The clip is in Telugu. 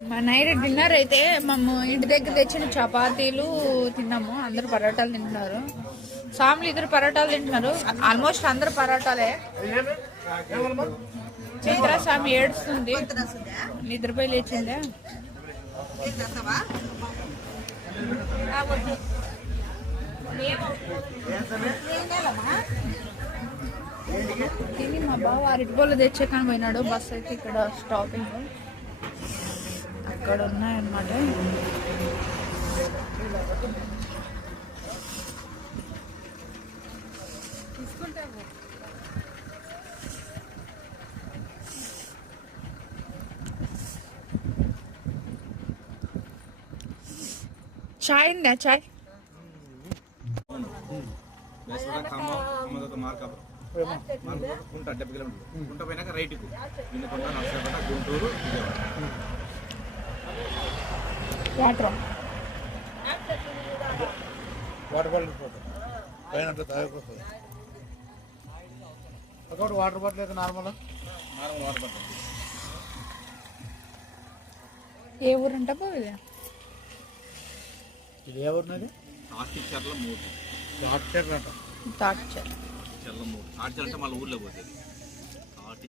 మా నైట్ డిన్నర్ అయితే మేము ఇంటి దగ్గర తెచ్చిన చపాతీలు తిన్నాము. అందరు పరోటాలు తింటున్నారు. సాములు ఇద్దరు పరోటాలు తింటున్నారు. ఆల్మోస్ట్ అందరు పరోటాలే. చిత్ర స్వామి ఏడుస్తుంది, నిద్రపోయి లేచిందే. తిని మా బావ అరటిపళ్ళు తెచ్చేకాని పోయినాడు. బస్ అయితే ఇక్కడ స్టాపింగ్ అక్కడ ఉన్నాయన్నమాట. చాయ్ ఉందా? చాయ్ గుంట పోయినాక రైట్కు వినుకొండ నర్సపేట గుంటూరు వాటర్ బాటిల్ పైన తాగిపోతుంది. ఒకటి వాటర్ బాటిల్ అయితే నార్మల్ వాటర్ బాటిల్. ఏ ఊరంట పోయేది? ఇది ఏ ఊరినది? చెర్ల 3 తాటిచెర్ల అంట. తాటిచెర్ల చెర్ల 3 తాటిచెర్ల అంటే మళ్ళీ ఊర్లో పోతుంది.